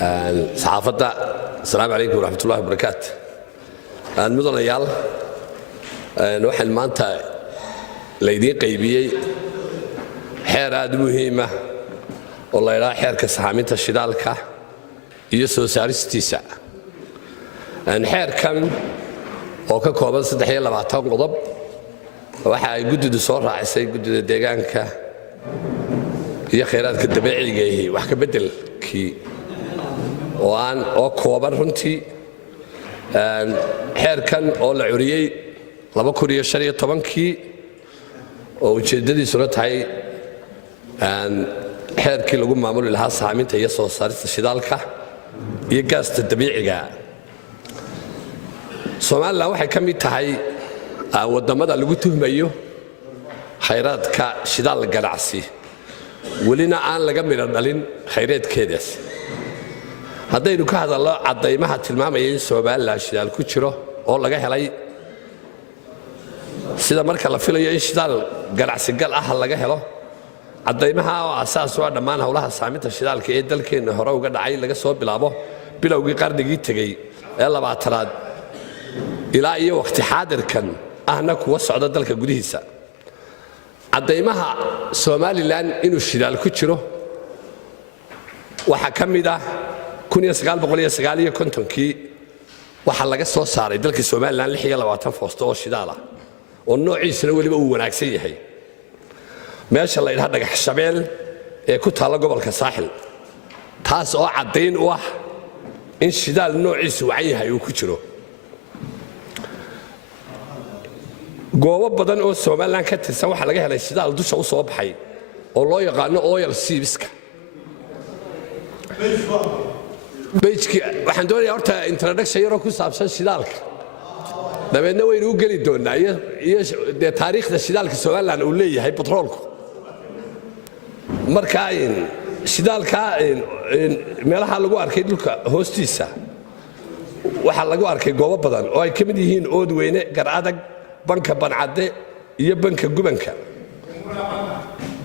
saxaafadda asalaamu calaykum waraxmatullahi wabarakaatu mudanayaal waxaan maanta laydiin qaybiyey xeer aad u muhiim ah oo la yidhaha xeerka saxaaminta shidaalka iyo soo saaristiisa xeerkan oo ka kooban 23 qodob waxa ay guddidu soo raacisay guddida deegaanka iyo kheyraadka dabiiciga ah wax ka beddelkii oo kooban runtii xeerkan oo la curiyey 2015kii oo ujeeddadiisuna tahay xeerkii lagu maamuli lahaa saxaaminta iyo soo saarista shidaalka iyo gaasta dabiiciga Soomaaliland waxay ka mid tahay wadamada lagu tuhmayo kheyraadka shidaal ganacsi welina aan laga midho dhalin kheyraadkeedaas haddaynu ka hadalno caddaymaha tilmaamaya in Soomaaliland shidaal ku jiro oo laga helay sida marka la filayo in shidaal ganacsi gal ah laga helo caddaymaha oo asaas u ah dhammaan howlaha saxaaminta shidaalka ee dalkeena hore uga dhacay laga soo bilaabo bilowgii qarnigii tagay ee 20aad ilaa iyo waqti xaadirkan ahna kuwa socda dalka gudihiisa caddaymaha Soomaaliland inuu shidaal ku jiro waxa ka mid ah 1959kii waxa laga soo saaray dalka Soomaaliland 26 foosto oo shidaal ah oo noociisana waliba uu wanaagsan yahay meesha la yiraahdo dhagax shabeel ee ku taala gobolka saaxil taas oo caddayn u ah in shidaal noociisu wacan yahay uu ku jiro goobo badan oo Soomaaliland ka tirsan waxa laga helay shidaal dusha u soo baxay oo loo yaqaan oil seepska beejki waxaan doonayaa horta introduction yar oo ku saabsan shidaalka dabeedna waynu u geli doonaa iyo taariikhda shidaalka Soomaaliland uu leeyahay petroolku marka shidaalka meelaha lagu arkay dhulka hoostiisa waxa lagu arkay goobo badan oo ay ka mid yihiin Oodweyne Garadag banka Bancade iyo banka Gubanka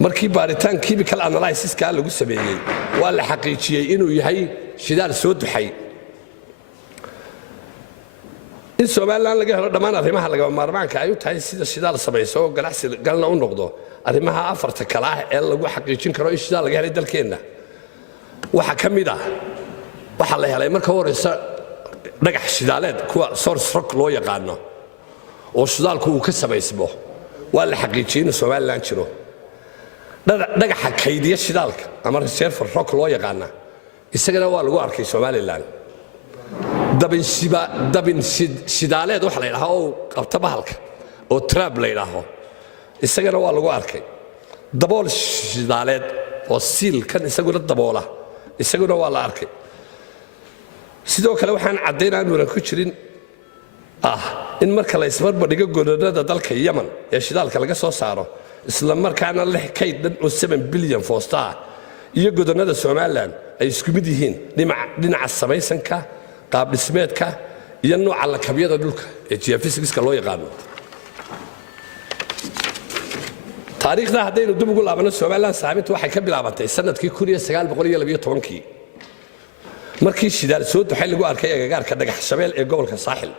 markii baaritaan chemical analysis ka lagu sameeyay waa la xaqiijiyay inuu yahay shidaal soo duxay in Soomaaliland laga helo dhammaan arrimaha laga maarmaanka ay u tahay sida shidaal samayso ganacsi galna u noqdo arrimaha afarta kala ah ee lagu xaqiijin karo in shidaal laga helay dalkeena waxa ka mid ah waxa la helay marka horeysa dhagax shidaaleed kuwa source rock loo yaqaano oo shidaalku uu ka samaysmo waa la xaqiijiyay in Soomaaliland jiro dhagaxa kaydiya shidaalka ama reserve rock loo yaqaana isagana waa lagu arkay Soomaaliland dabin shidaaleed waxa la yiraahdo oo qabta bahalka oo trap la yiraahdo isagana waa lagu arkay dabool shidaaleed oo seal kan isaguna daboola isaguna waa la arkay sidoo kale waxaan caddeynaa muran ku jirin in marka la isbarbardhigo godoonada dalka Yemen ee shidaalka laga soo saaro isla markaana leh kayd dhan oo 7 bilyan foosta iyo godoonada Soomaaliland ay isku mid yihiin dhinaca samaysanka qaab dhismeedka iyo nooca lakabyada dhulka ee geophysics-ka loo yaqaan taariikhda haddaynu dib ugu laabano Soomaaliland saxaamintu waxay ka bilaabantay sanadkii 1912kii markii shidaal soo duxay lagu arkay agagaarka dhagax shabeel ee gobolka saaxil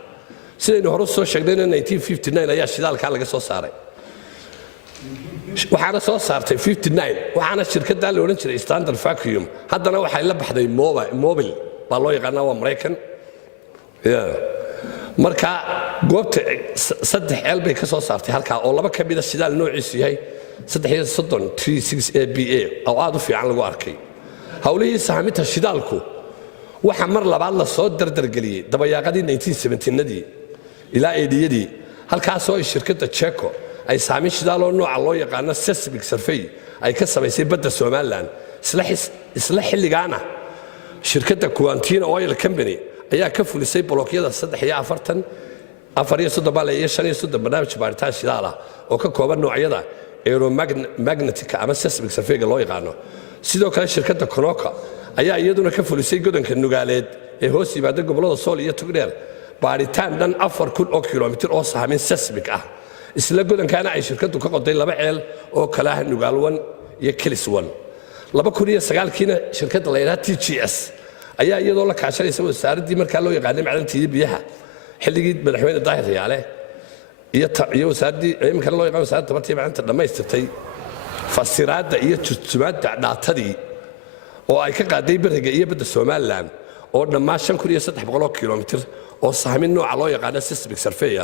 sidaynu hore soo sheegnayna 1959 ayaa shidaalka laga soo saaray waxaana soo saartay 59 waxaana shirkadda la oran jiray Standard Vacuum haddana waxay la baxday Mobil baa loo yaqaanaa waa Mareykan marka goobta 3 ceel bay ka soo saartay halka oo laba ka mid ah shidaal noociisu yahay 336 ABA oo aad u fiican lagu arkay hawlihii saxaaminta shidaalku waxa mar labaad la soo dardargeliyay dabayaaqadii 1970nadii ilaa eediyadii halkaas oo shirkadda Checo ay saxaamin shidaal oo nooca loo yaqaan seismic survey ay ka samaysay badda Soomaaliland isla xilligaana shirkadda Quantina Oil Company ayaa ka fulisay blokyada 43 iyo 35 barnaamij baaritaan shidaal ah oo ka kooban noocyada aeromagnetic ama seismic survey loo yaqaano sidoo kale shirkadda Conoco ayaa iyaduna ka fulisay godanka Nugaaleed ee hoos yimaada gobolada Sool iyo Togdheer baaritaan dhan 4000 oo kiiloomitir oo sahamin seismic ah isla godankaana ay shirkaddu ka qoday 2 ceel oo kala ah Nugaalwan iyo Kiliswan 2009kiina shirkadda la yiraahdo TGS ayaa iyadoo la kaashanaysa wasaaraddii markaa loo yaqaanay macdanta iyo biyaha xilligii madaxweyne daahir yaale iyo wasaaraddii iminka loo yaqaan wasaaradda tamarta iyo macdanta dhammaystirtay fasiraadda iyo turjumaadda dhaatadii oo ay ka qaaday bariga iyo badda Somaliland oo dhammaan 5300 kilomitir oo sahmin nooca loo yaqaan seismic survey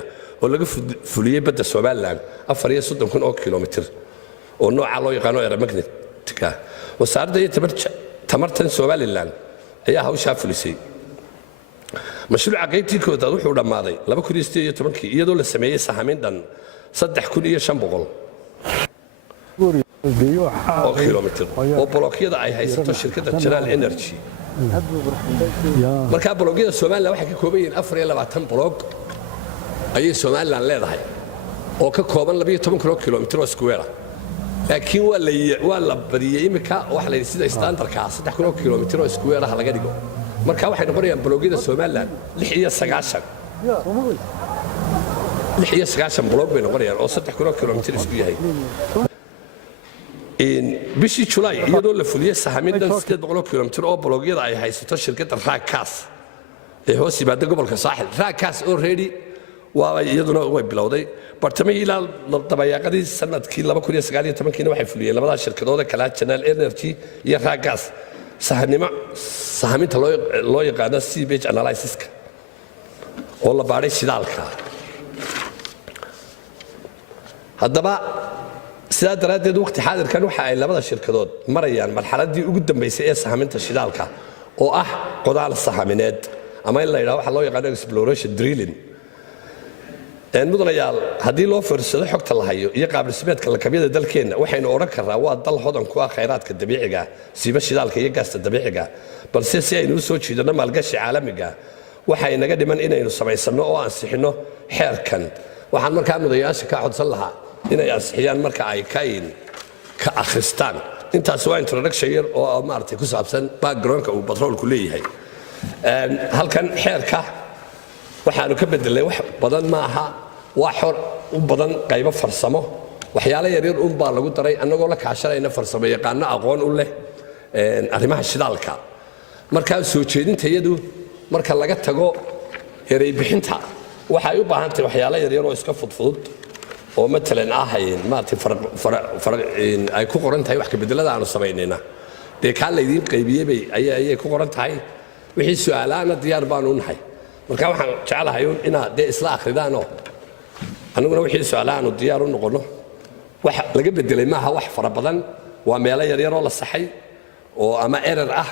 oo laga fuliyay badda Somaliland 430 kilomitir oo nooca loo yaqaan aeromagnetica wasaaradda tamarta Somaliland ayaa hawsha fulisay mashruuca qaybtii koowaad wuxuu dhamaaday 2018 iyadoo la sameeyay sahmin dhan 3500 oo kilomitir oo blookiyada ay haysato shirkadda General Energy marka blookiyada Somaliland waxay ka kooban yihiin 24 blook ayay Somaliland leedahay oo ka kooban 12 kilomitir oo square laakiin waa la bariyay imika waxa la sida standardka 3 kilomitir oo square ah laga dhigo marka waxay noqonayaan blookiyada Somaliland 96 blook bay noqonayaan oo 3 kilomitir isku yahay bishii July iyadoo la fuliyay sahamidan 800 kilomitir oo blookiyada ay haysato shirkadda Raakaas ee hoos yimaada gobolka Saaxil Raakaas already waa iyaduna way bilowday bartamay ilaa dabayaaqadii sanadkii 2019 waxay fuliyeen labada shirkadood kala General Energy iyo Raakaas sahaminta loo yaqaan seepage analysis oo la baaray shidaalka haddaba sidaa daraadeed waqti xaadirkan waxa ay labada shirkadood marayaan marxaladii ugu dambeysay ee sahaminta shidaalka oo ah qodaal sahamineed ama in la yiraahdo waxa loo yaqaan exploration drilling mudanayaal haddii loo fiirsado xogta la hayo iyo qaab dhismeedka lakabiyada dalkeena waxaynu oran karnaa waa dal hodan ku ah khayraadka dabiiciga siiba shidaalka iyo gaasta dabiiciga balse si aynu u soo jiidano maalgashi caalamiga waxa inaga dhiman inaynu samaysano oo ansixino xeerkan waxaan markaa mudayaasha ka codsan lahaa inay ansixiyaan marka ay ka akhristaan intaas waa introduction yar oo maartay ku saabsan backgroundka uu batroolku leeyahay halkan xeerka waxaanu ka bedelay wax badan ma aha waa xor u badan qaybo farsamo waxyaalo yar yar baa lagu daray annagoo la kaashanayna farsamo yaqaano aqoon u leh arrimaha shidaalka markaa soo jeedintayadu marka laga tago eray bixinta waxay u baahan tahay waxyaalo yar yar oo iska fudfudud oo matalan ahayn maartay ay ku qoran tahay wax ka bedelada aanu samaynayna de ka leedin qaybiyay ayay ku qoran tahay wixii su'aalaana diyaar baanu nahay marka waxaan jecelahay inaad isla akhridaano aniguna wixii su'aalaanu diyaar u noqono wax laga bedelay maaha wax fara badan waa meelo yar yar oo la saxay oo ama error ah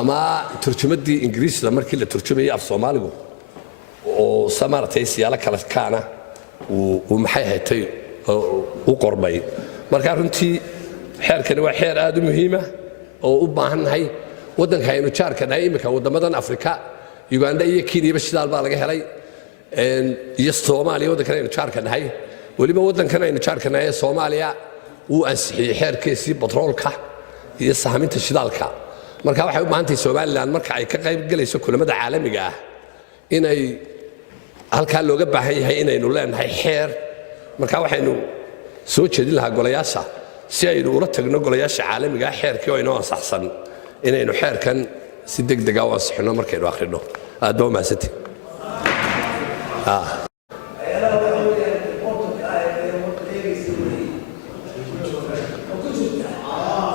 ama turjumadii Ingiriisiga markii la turjumayay af Soomaaligu oo samartay siyaalo kala kaana uu maxay haytay u qormay marka runtii xeerkani waa xeer aad u muhiim ah oo u baahannahay wadanka aynu jaarkanahay imika wadamadan Afrika Uganda iyo Kenya shidaal baa laga helay iyo Soomaaliya wadanka aynu jaarkanahay waliba wadankan aynu jaarkanahay Soomaaliya uu ansixiyay xeerkiisii batroolka iyo sahaminta shidaalka marka waxay u baahan tahay Somaliland marka ay ka qayb galayso kulamada caalamiga ah inay halka looga baahan yahay inaynu leenahay xeer marka waxaynu soo jeedin lahaa golayaasha si aynu ula tagno golayaasha caalamiga ah xeerkii oo inoo ansaxsan inaynu xeerkan si degdeg ah u ansixino markaynu akhrino aad baa mahadsantihiin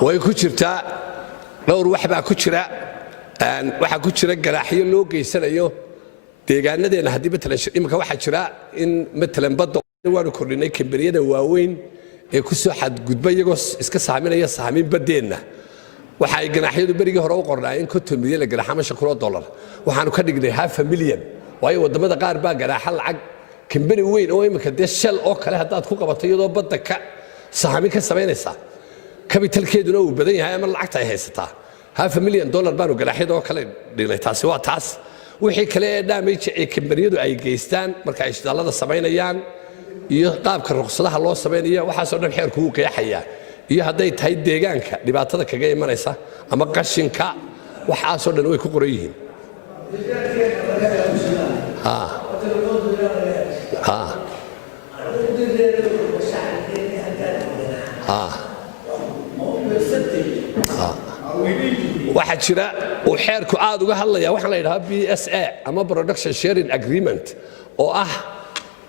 way ku jirtaa dhowr wax baa ku jira waxa ku jira garaaxyo loo geysanayo deegaanadeena haddii matalan imika waxaa jira in matalan badda waanu kordhinay kambaniyada waaweyn ee ku soo xadgudba iyagoo iska saaminaya saamin baddeenna waxa ay ganaaxyadu berigii hore u qornaayeen $50 milyan ganaax ama $5 waxaanu ka dhignay $500 milyan waayo wadamada qaar baa ganaaxa lacag kambani weyn oo imika dee shal oo kale haddaad ku qabato iyadoo badda ka saamin ka samaynaysa kabitalkeeduna uu badan yahay ama lacagta ay haysataa $500 milyan baanu ganaaxyada oo kale dhignay taasi waa taas wixii kale ee damage ee kambaniyadu ay geystaan marka ay shidaalada samaynayaan iyo qaabka ruqsadaha loo sameeyo waxa soo dhan xeerku uu qeexaya iyo haday tahay deegaanka dhibaatada kaga imanaysa ama qashinka waxa soo dhan way ku qoran yihiin waxa jira uu xeerku aad uga hadlaya waxaan la yidhahaa BSA ama Production Sharing Agreement oo ah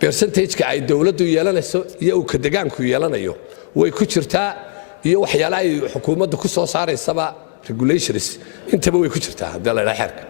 percentage-ka ay dawladdu yeelanayso iyo uu ka degaanku yeelanayo way ku jirtaa iyo waxyaalaha ay xukuumaddu ku soo saaraysaba regulations intaba way ku jirtaa haddii la yidhaha xeerka